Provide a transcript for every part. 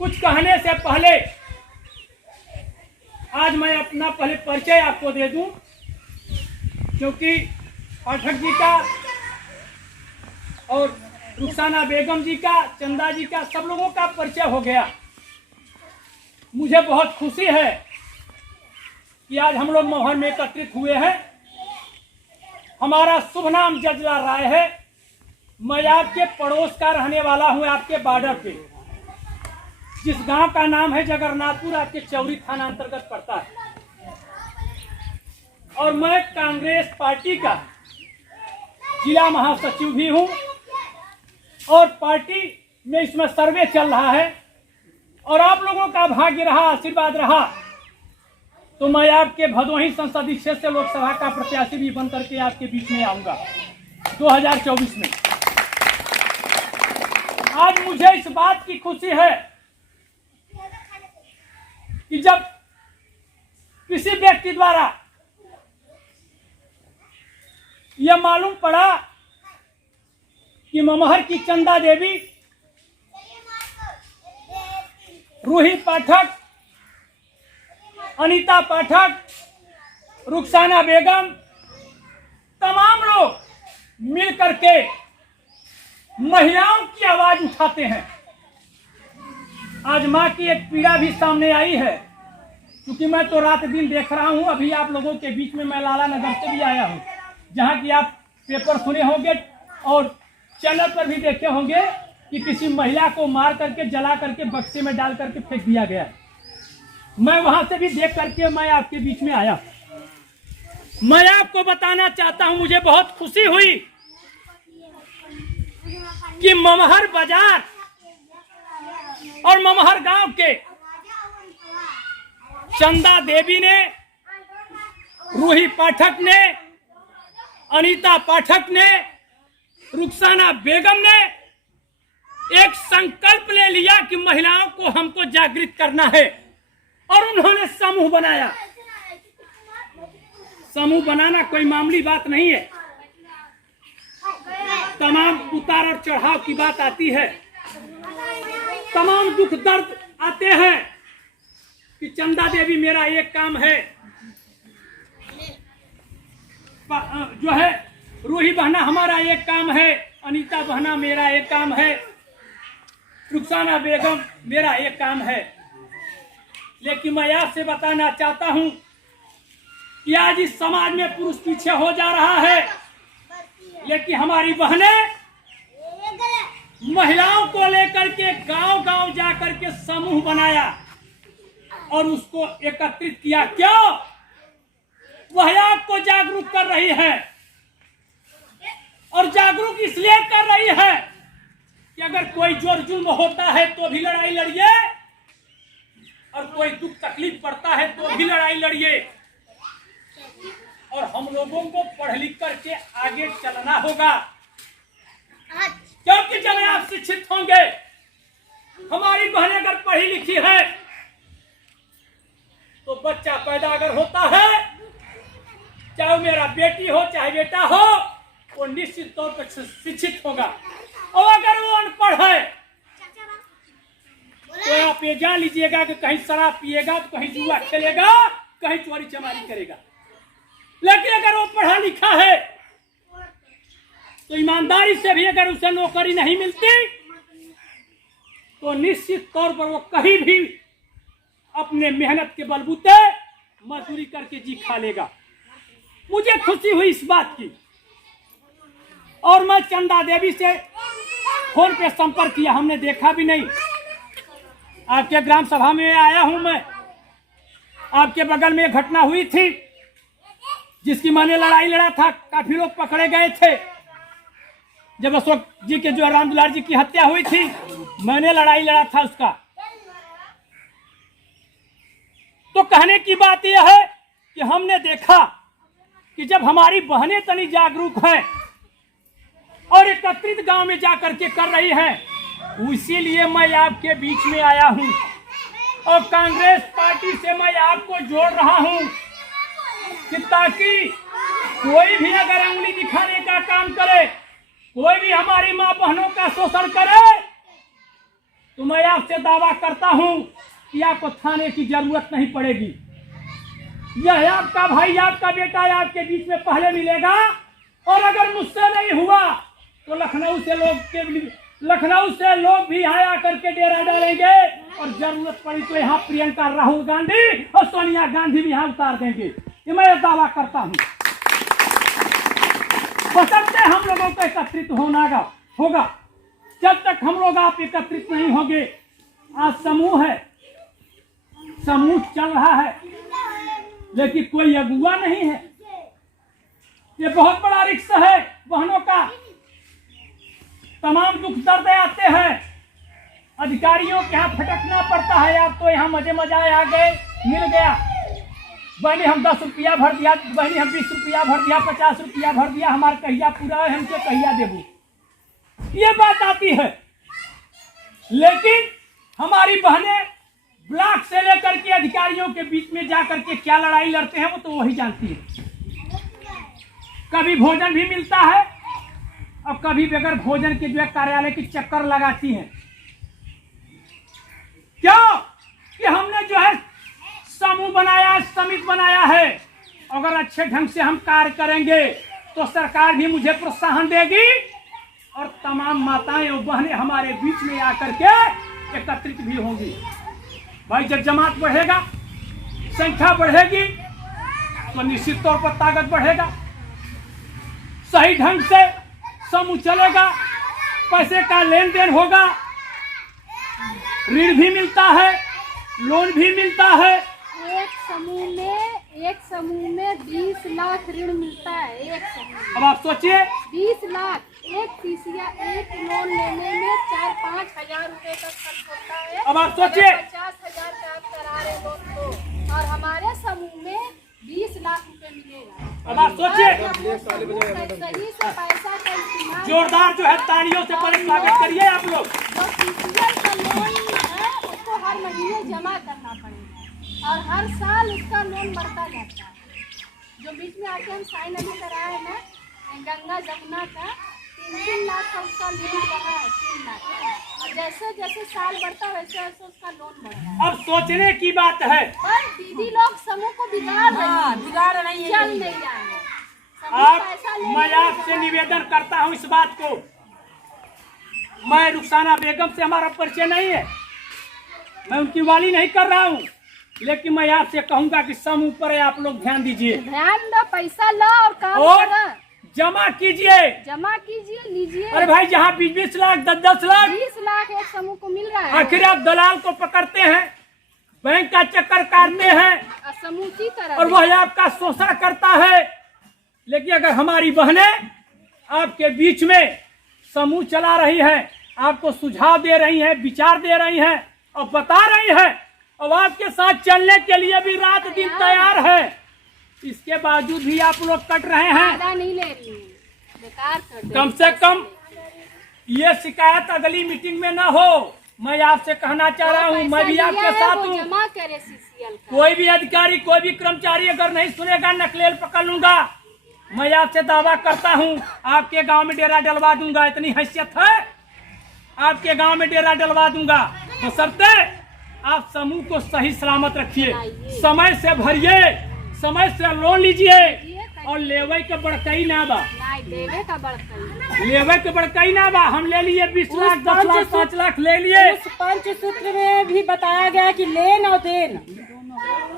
कुछ कहने से पहले आज मैं अपना पहले परिचय आपको दे दूं, क्योंकि पाठक जी का और रुखसाना बेगम जी का, चंदा जी का, सब लोगों का परिचय हो गया। मुझे बहुत खुशी है कि आज हम लोग महोर में एकत्रित हुए हैं। हमारा शुभ नाम जजला राय है। मैं आपके पड़ोस का रहने वाला हूं, आपके बॉर्डर पे, जिस गांव का नाम है जगन्नाथपुर, आपके चौरी थाना अंतर्गत पड़ता है। और मैं कांग्रेस पार्टी का जिला महासचिव भी हूं और पार्टी में इसमें सर्वे चल रहा है। और आप लोगों का भाग्य रहा, आशीर्वाद रहा तो मैं आपके भदोही संसदीय क्षेत्र से लोकसभा का प्रत्याशी भी बन करके आपके बीच में आऊंगा 2024 में। आज मुझे इस बात की खुशी है कि जब किसी व्यक्ति द्वारा यह मालूम पड़ा कि ममहर की चंदा देवी, रूही पाठक, अनीता पाठक, रुखसाना बेगम, तमाम लोग मिल करके महिलाओं की आवाज उठाते हैं। आज मां की एक पीड़ा भी सामने आई है, क्योंकि मैं तो रात दिन देख रहा हूं। अभी आप लोगों के बीच में मैं लाला नगर से भी आया हूं, जहां की आप पेपर सुने होंगे और चैनल पर भी देखे होंगे कि किसी महिला को मार करके, जला करके, बक्से में डाल करके फेंक दिया गया। मैं वहां से भी देख करके मैं आपके बीच में आया। मैं आपको बताना चाहता हूं, मुझे बहुत खुशी हुई कि ममहर बाजार और ममहर गांव के चंदा देवी ने, रूही पाठक ने, अनीता पाठक ने, रुखसाना बेगम ने एक संकल्प ले लिया कि महिलाओं को हमको जागृत करना है और उन्होंने समूह बनाया। समूह बनाना कोई मामूली बात नहीं है। तमाम उतार और चढ़ाव की बात आती है, तमाम दुख दर्द आते हैं कि चंदा देवी मेरा एक काम है, जो है रूही बहना हमारा एक काम है, अनीता बहना मेरा एक काम है, रुखसाना बेगम मेरा एक काम है। लेकिन मैं आपसे बताना चाहता हूं कि आज इस समाज में पुरुष पीछे हो जा रहा है, लेकिन हमारी बहनें महिलाओं को लेकर के गांव गांव जाकर के समूह बनाया और उसको एकत्रित किया। क्यों? वह आपको जागरूक कर रही है, और जागरूक इसलिए कर रही है कि अगर कोई जोर जुल्म होता है तो भी लड़ाई लड़िए, और कोई दुख तकलीफ पड़ता है तो भी लड़ाई लड़िए। और हम लोगों को पढ़ लिख करके आगे चलना होगा, क्योंकि जब आप शिक्षित होंगे, हमारी बहनें अगर पढ़ी लिखी है तो बच्चा पैदा अगर होता है, चाहे मेरा बेटी हो चाहे बेटा हो, वो निश्चित तौर पर शिक्षित होगा। और अगर वो अनपढ़ है तो आप ये जान लीजिएगा कि कहीं शराब पिएगा तो कहीं जुआ खेलेगा, कहीं चोरी चमारी करेगा। लेकिन अगर वो पढ़ा लिखा है तो ईमानदारी से भी अगर उसे नौकरी नहीं मिलती तो निश्चित तौर पर वो कहीं भी अपने मेहनत के बलबूते मजदूरी करके जी खा लेगा। मुझे खुशी हुई इस बात की, और मैं चंदा देवी से फोन पे संपर्क किया। हमने देखा भी नहीं, आपके ग्राम सभा में आया हूं मैं। आपके बगल में एक घटना हुई थी जिसकी मैंने लड़ाई लड़ा था, काफी लोग पकड़े गए थे। जब अशोक जी के जो राम दुलार जी की हत्या हुई थी, मैंने लड़ाई लड़ा था उसका। तो कहने की बात यह है कि हमने देखा कि जब हमारी बहनें तनी जागरूक हैं और एकत्रित गांव में जाकर के कर रही हैं, इसीलिए मैं आपके बीच में आया हूं और कांग्रेस पार्टी से मैं आपको जोड़ रहा हूं कि ताकि कोई भी अगर उंगली दिखाने का काम करे, कोई भी हमारी मां बहनों का शोषण करे, तो मैं आपसे दावा करता हूं कि आपको थाने की जरूरत नहीं पड़ेगी। यह आपका भाई, आपका बेटा आपके बीच में पहले मिलेगा, और अगर मुझसे नहीं हुआ तो लखनऊ से लोग भी यहाँ आकर के डेरा डालेंगे, और जरूरत पड़ी तो यहाँ प्रियंका, राहुल गांधी और सोनिया गांधी भी यहाँ उतार देंगे। ये मैं दावा करता हूँ। बशर्ते हम लोगों को एकत्रित होगा। जब तक हम लोग आप एकत्रित नहीं होंगे, आज समूह है, समूह चल रहा है, लेकिन कोई अगुआ नहीं है। ये बहुत बड़ा रिक्स है बहनों का। तमाम दुख दर्द आते हैं, अधिकारियों के यहाँ फटकना पड़ता है। आप तो यहाँ मजे मजाए आ गए, मिल गया, बहनी हम 10 रुपया भर दिया, बहनी हम 20 रुपया भर दिया, 50 रुपया भर दिया, हमारा कहिया पूरा है, हमसे कहिया देबू, ये बात आती है। लेकिन हमारी बहनें ब्लॉक से लेकर के अधिकारियों के बीच में जाकर के क्या लड़ाई लड़ते हैं वो तो वही जानती है। कभी भोजन भी मिलता है और कभी बगैर भोजन के जो है कार्यालय की चक्कर लगाती हैं। क्यों? कि हमने जो है समूह बनाया, समिति बनाया है। अगर अच्छे ढंग से हम कार्य करेंगे तो सरकार भी मुझे प्रोत्साहन देगी, और तमाम माताएं और बहनें हमारे बीच में आकर के एकत्रित भी होंगी। भाई जब जमात बढ़ेगा, संख्या बढ़ेगी, तो निश्चित तौर पर ताकत बढ़ेगा। सही ढंग से समूह चलेगा, पैसे का लेन देन होगा, ऋण भी मिलता है, लोन भी मिलता है। एक समूह में 20 लाख ऋण मिलता है। एक समूह अब आप सोचिए, 20 लाख एक लोन लेने में 4-5 हजार रुपए तक खर्च होता है। अब आप सोचिए, 50,000 का आप करा रहे लोन को, और हमारे समूह में 20 लाख रुपए मिलेगा। अब आप सोचिए, सही से पैसा का इस्तेमाल, जोरदार जो है तालियों से पहले स्वागत करिए आप लोग। जो PCL का लोन है उसको हर महीने जमा करना पड़ेगा, और हर साल उसका लोन बढ़ता जाता है। जो बीच में आके हम साइन अभी कराए ना गंगा जमुना का, 3 लाख का उसका लोन बढ़ा है, 3 लाख, और जैसे जैसे साल बढ़ता है वैसे वैसे उसका लोन बढ़ रहा है। अब सोचने की बात है, पर दीदी लोग समूह को बिगाड़ रही है, चल नहीं रहा है। मैं आपसे निवेदन करता हूं इस बात को। मैं रुखसाना बेगम से हमारा परिचय नहीं है, मैं उनकी वाली नहीं कर रहा हूं, लेकिन मैं आपसे कहूंगा कि समूह पर आप लोग ध्यान दीजिए, ध्यान दो, पैसा लो और काम और जमा कीजिए, लीजिए। अरे भाई जहाँ 20-20 लाख, 10-10 लाख, 20 लाख एक समूह को मिल रहा है। आखिर आप दलाल को पकड़ते हैं, बैंक का चक्कर काटते हैं, समूची तरह, और वह आपका शोषण करता है। लेकिन अगर हमारी बहनें आपके बीच में समूह चला रही है, आपको सुझाव दे रही हैं, विचार दे रही हैं और बता रही हैं, और आपके साथ चलने के लिए भी रात दिन तैयार है, इसके बावजूद भी आप लोग कट रहे हैं, नहीं ले रही है, बेकार कर दे। कम से कम ये शिकायत अगली मीटिंग में ना हो। मैं आपसे कहना चाह रहा हूँ, मैं भी आपके साथ हूँ। जमा करे CCL का। कोई भी अधिकारी, कोई भी कर्मचारी अगर नहीं सुनेगा, नकलेल पकड़ लूंगा। मैं आपसे दावा करता हूँ, आपके गांव में डेरा डलवा दूंगा, इतनी हैसियत है, आपके गांव में डेरा डलवा दूंगा। बशर्ते आप समूह को सही सलामत रखिए, समय से भरिए, समय से लोन लीजिए, और लेवे के बड़कई ना बा, लेवे के बड़कई ना बा। हम ले लिए 20 लाख, 10 लाख, 5 लाख ले लिए। उस पंचसूत्र में भी बताया गया कि लेन और देन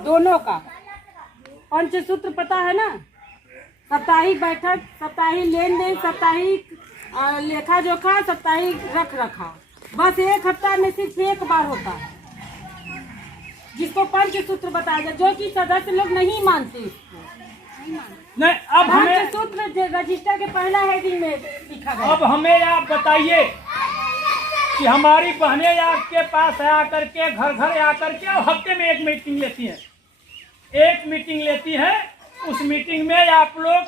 दोनों का पंचसूत्र पता है ना, साप्ताहिक बैठक, साप्ताहिक लेन देन, साप्ताहिक लेखा जोखा, साप्ताहिक रख रखा, बस एक हफ्ता में सिर्फ एक बार होता है, जिसको पंचसूत्र बताया जाए, जो कि सदस्य लोग नहीं मानते इसको। नहीं, अब हमें पंचसूत्र रजिस्टर के पहला हेडिंग में लिखा गया। अब हमें आप बताइए कि हमारी बहनें आपके पास आकर के, घर घर आकर के, और हफ्ते में एक मीटिंग लेती हैं, एक मीटिंग लेती है। उस मीटिंग में आप लोग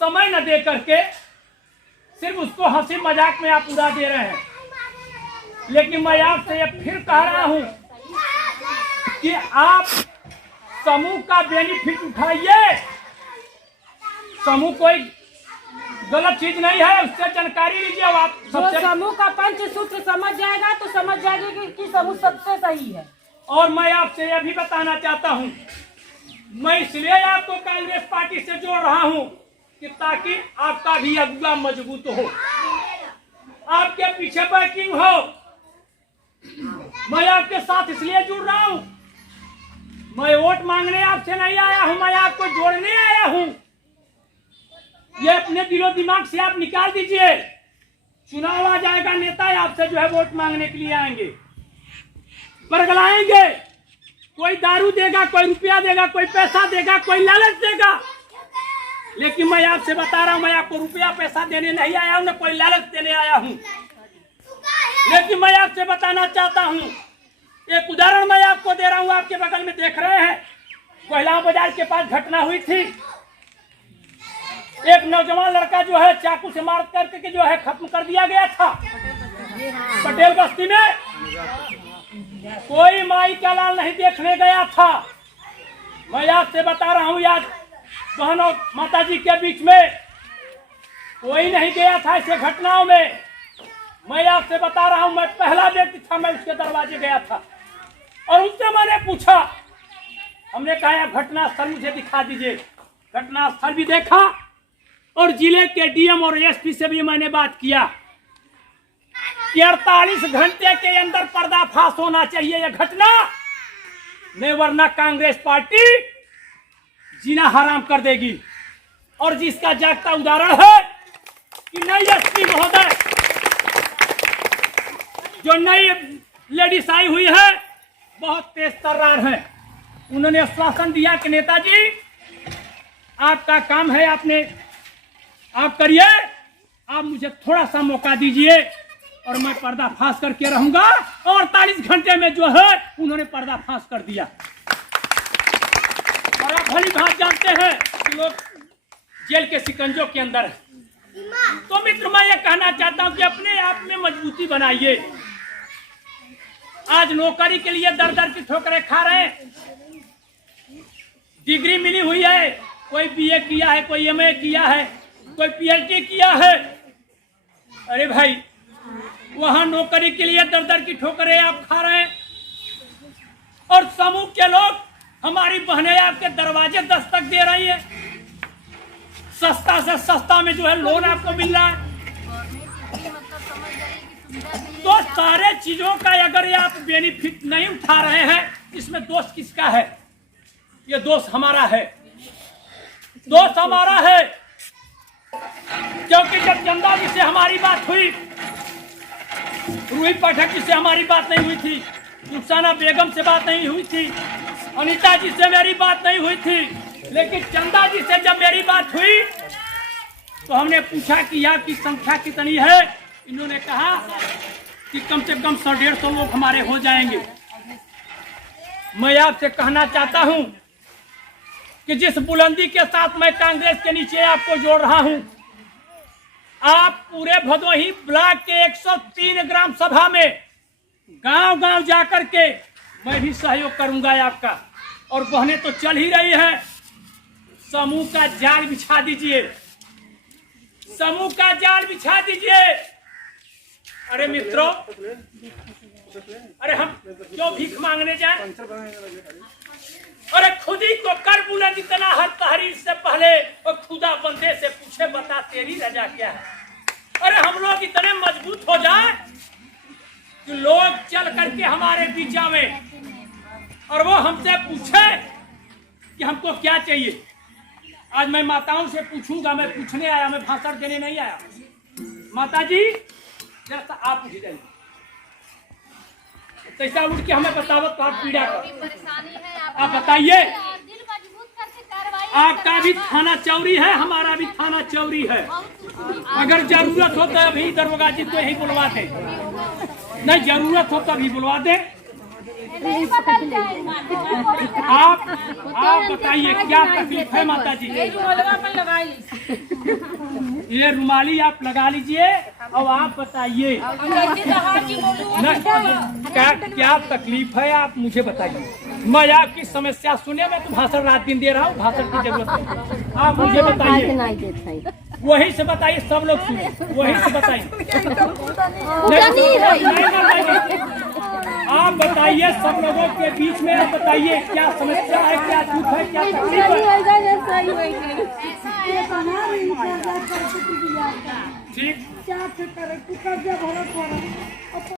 समय न दे करके सिर्फ उसको हंसी मजाक में आप उड़ा दे रहे हैं। लेकिन मैं आपसे फिर कह रहा हूं कि आप समूह का बेनिफिट उठाइए। समूह कोई गलत चीज नहीं है, उससे जानकारी लीजिए। अब आप जो सबसे समूह का पंचसूत्र समझ जाएगा तो समझ जाएगी कि समूह सबसे सही है। और मैं आपसे यह भी बताना चाहता हूं, मैं इसलिए आपको कांग्रेस पार्टी से जोड़ रहा हूं कि ताकि आपका भी अगुआ मजबूत हो, आपके पीछे बैकिंग हो। मैं आपके साथ इसलिए जुड़ रहा हूं, मैं वोट मांगने आपसे नहीं आया हूं, मैं आपको जोड़ने आया हूं। ये अपने दिलो दिमाग से आप निकाल दीजिए। चुनाव आ जाएगा, नेता आपसे जो है वोट मांगने के लिए आएंगे, बरगलाएंगे। कोई दारू देगा, कोई रुपया देगा, कोई पैसा देगा, कोई लालच देगा। लेकिन मैं आपसे बता रहा हूं, मैं आपको रुपया पैसा देने नहीं आया हूं, न कोई लालच देने आया हूं। लेकिन मैं आपसे बताना चाहता हूं, एक उदाहरण मैं आपको दे रहा हूं। आपके बगल में देख रहे हैं, कोयला बाजार के पास घटना हुई थी। एक नौजवान लड़का जो है चाकू से मार करके जो है खत्म कर दिया गया था पटेल बस्ती में। कोई माई का लाल नहीं देखने गया था। मैं आपसे बता रहा हूँ, आज बहनों माता जी के बीच में कोई नहीं गया था ऐसे घटनाओं में। मैं आपसे बता रहा हूँ, मैं पहला व्यक्ति था, मैं उसके दरवाजे गया था और उससे मैंने पूछा। हमने कहा आप घटना स्थल मुझे दिखा दीजिए। घटना स्थल भी देखा और जिले के डीएम और एसपी से भी मैंने बात किया कि 48 घंटे के अंदर पर्दाफाश होना चाहिए यह घटना, नहीं वरना कांग्रेस पार्टी जीना हराम कर देगी। और जिसका जागता उदाहरण है कि नई एसपी महोदय, जो नई लेडीज आई हुई है, बहुत तेज तर्रार है। उन्होंने आश्वासन दिया कि नेताजी आपका काम है, आप करिए, आप मुझे थोड़ा सा मौका दीजिए और मैं पर्दाफाश करके रहूंगा। और 48 घंटे में जो है उन्होंने पर्दाफाश कर दिया। और आप भली बात जानते हैं कि लोग जेल के शिकंजों के अंदर है। तो मित्र, मैं ये कहना चाहता हूं कि अपने आप में मजबूती बनाइए। आज नौकरी के लिए दर दर की ठोकरें खा रहे हैं। डिग्री मिली हुई है, कोई बीए किया है, कोई एमए किया है, कोई पीएचडी किया है। अरे भाई, वहां नौकरी के लिए दर दर की ठोकरें आप खा रहे हैं और समूह के लोग, हमारी बहनें आपके दरवाजे दस्तक दे रही है। सस्ता से सस्ता में जो है लोन आपको मिल रहा है। तो सारे चीजों का अगर ये आप बेनिफिट नहीं उठा रहे हैं, इसमें दोष किसका है? ये दोष हमारा है, दोष हमारा है। क्योंकि जब चंदा जी से हमारी बात हुई, रूही पाठक जी से हमारी बात नहीं हुई थी, रुखसाना बेगम से बात नहीं हुई थी, अनीता जी से मेरी बात नहीं हुई थी, लेकिन चंदा जी से जब मेरी बात हुई तो हमने पूछा कि आपकी संख्या कितनी है। इन्होंने कहा कि कम से कम 100-150 लोग हमारे हो जाएंगे। मैं आपसे कहना चाहता हूं कि जिस बुलंदी के साथ मैं कांग्रेस के नीचे आपको जोड़ रहा हूं, आप पूरे भदोही ब्लॉक के 103 ग्राम सभा में गांव-गांव जाकर के मैं भी सहयोग करूंगा आपका। और बहनें तो चल ही रही है, समूह का जाल बिछा दीजिए, समूह का जाल बिछा दीजिए। अरे मित्रों, अरे हम क्यों भीख मांगने जाए? अरे खुद ही तो कर बुलंद इतना हर तहरीर से पहले और खुदा बंदे से पूछे बता तेरी रजा क्या है। अरे हम लोग इतने मजबूत हो जाए कि लोग चल करके हमारे बीच आवे और वो हमसे पूछे कि हमको क्या चाहिए। आज मैं माताओं से पूछूंगा, मैं पूछने आया, मैं भाषण देने नहीं आया। माता जी जैसा आप उठ जाइए, तैसा उठ के हमें बतावत तो आप पीड़ा कर, आप बताइए। आपका भी थाना चौरी है, हमारा भी थाना चौरी है। अगर जरूरत हो तो अभी दरोगा जी को यही बुलवा दे, नहीं जरूरत हो तो अभी बुलवा दे। आप बताइए क्या तकलीफ है माता जी? ये रुमाली आप लगा लीजिए और आप बताइए क्या तकलीफ है, आप मुझे बताइए। मैं आपकी समस्या सुने, मैं तो भाषण रात दिन दे रहा हूँ, भाषण की जरूरत है। आप मुझे बताइए। वही से बताइए, सब लोग सुनिए, वही से बताइए। आप बताइए सब लोगों के बीच में, आप बताइए क्या समस्या है, क्या दुख है, क्या तकलीफ है। ठीक।